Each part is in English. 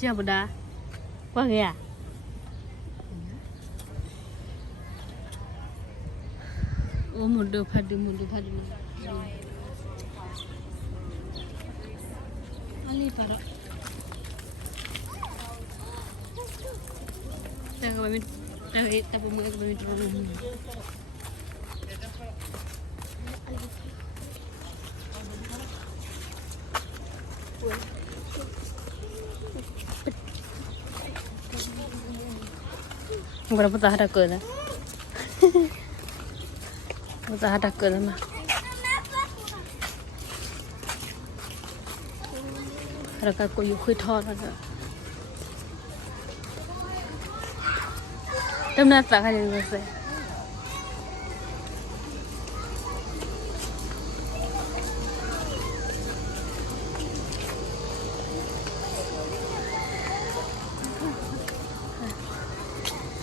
Chưa bữa đá. Quá ghê à? Ủa một đồ phạt đi. Ali paro. Tahu kami, tapi mau kami turun. Berapa tahun dah kerja? Berapa tahun dah kerja mah? Raka ko yu khui thon rồi. Tâm na ta khai được rồi.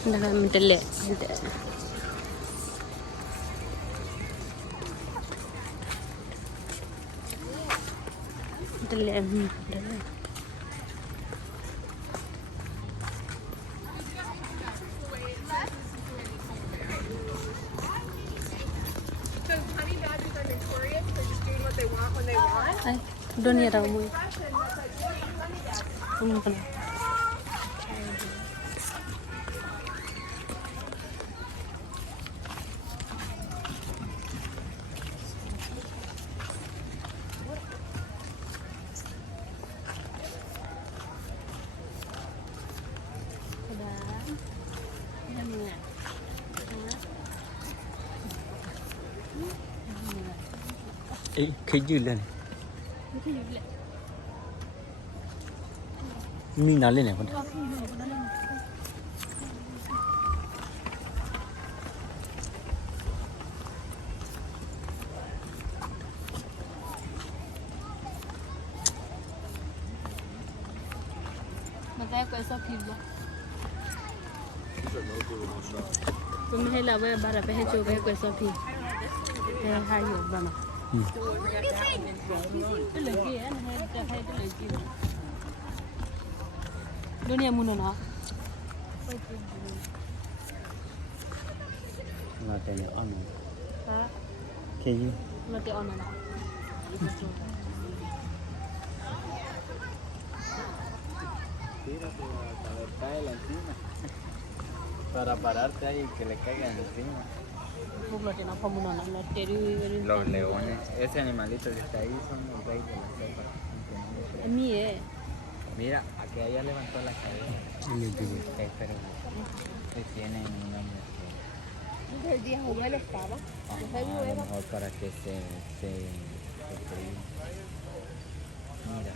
Nak minta le. Minta le. Ay, dunia raw mo. Pumunta. Ê, khi dư lên mình nói lên này con Mà tay quay sao phim đó. Cũng hay là bà đã phải cho cái quay sao phim. Hai người bà mà. Cái lời kia hay cái lời kia. Dunia muna na. là tay nữa ăn Ha? khi dư Mati on na. para pararte ahí y que le caigan encima. Lo tiene como una la teri. Los leones, ese animalito que está ahí son los reyes de la selva. Es mi Mira, aquí ya levantó la cabeza. Pero que tienen una mujer. El día jugué estaba. A lo mejor para que se fríe. Mira,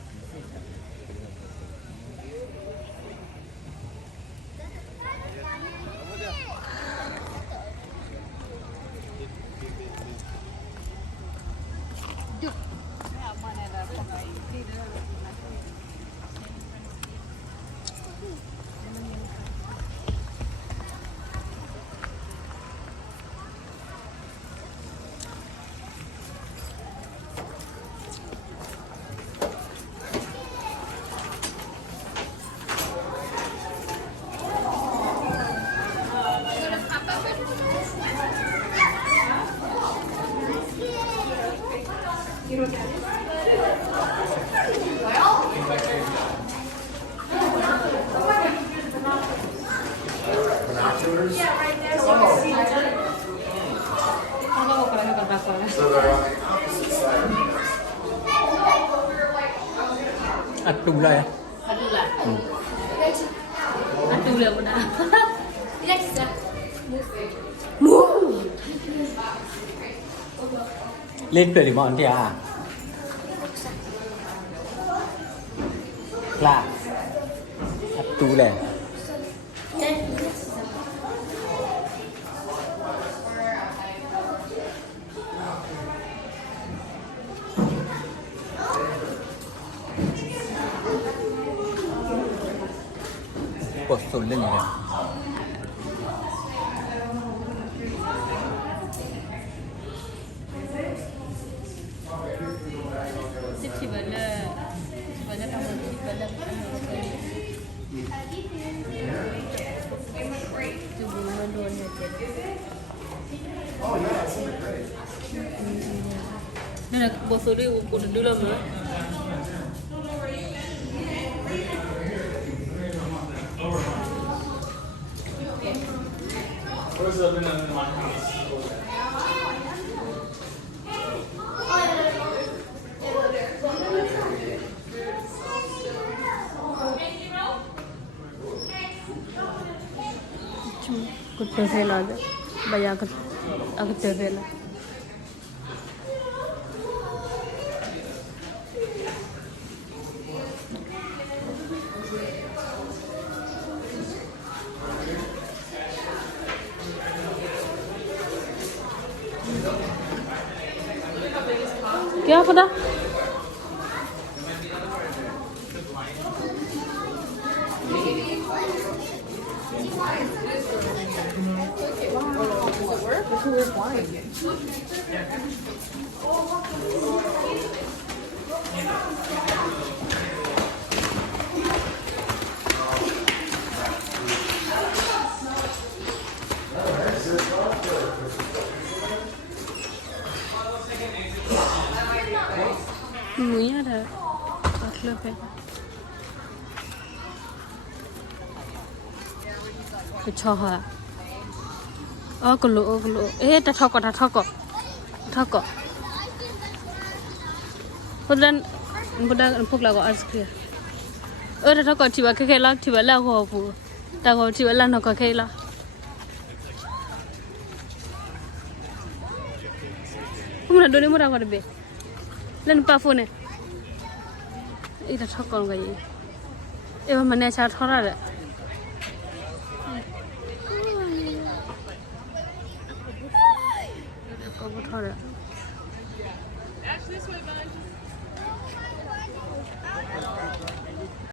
tung đây Atu lah pun dah. lên về thì bọn thì à là tu này bột sồn lên này Sip si bala kamu si bala. sorry ko do la ma कुत्ते फैला दे भैया अगते फैला क्या पता नहीं आ रहा मतलब है कुछ है अगलो ए ता ठको बुदान फुकला को आइसक्रीम ए ता ठको थिबा खेला थिबा ला हो पु ता को थिबा ला न को खेला हमरा दोने मोरा करबे len pa phone ita thakon ga yi e ba mane cha thora de ko bo thora